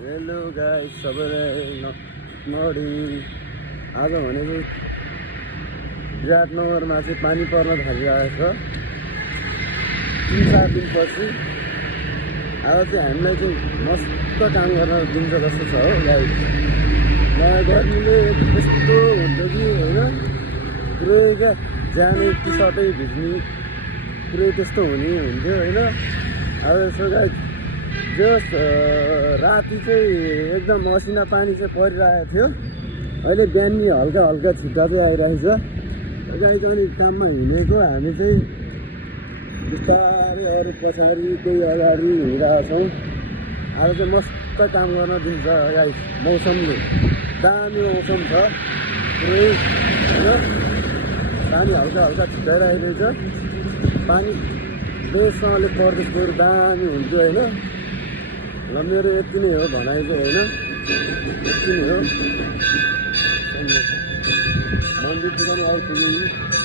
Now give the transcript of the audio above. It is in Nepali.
हेलो गाइस, सबैलाई मर्निङ। आज भनेको विराटनगरमा चाहिँ पानी पर्न थालिरहेको छ 3-4 दिनपछि। आज चाहिँ हामीलाई चाहिँ मस्त काम गर्न दिन्छ जस्तो छ हो गाइस। नयाँ गर्मीले यस्तो हुन्छ कि होइन, पुरै क्या जाने टी सर्टै भिज्ने, पुरै त्यस्तो हुने हुन्थ्यो होइन। अब यसो गाइस जस राति चाहिँ एकदम मसिना पानी चाहिँ परिरहेको थियो। अहिले बिहानी हल्का हल्का छिट्टा चाहिँ आइरहेको छ गाइस। अनि काममा हिँडेको हामी चाहिँ बिस्तारै अरू पछाडि कोही अगाडि हिँडिरहेको छौँ। आज चाहिँ मस्त काम गर्न दिन्छ गाइस। मौसमले दामी मौसम छ पुरै होइन। पानी हल्का हल्का छिटाइरहेको छ। पानी बेससँगले पर्दैछ बरु दामी हुन्थ्यो होइन। ल मेरो यति नै हो भनाइ चाहिँ होइन, यति नै हो। मन्दिरतिर पनि आइपुग्यो।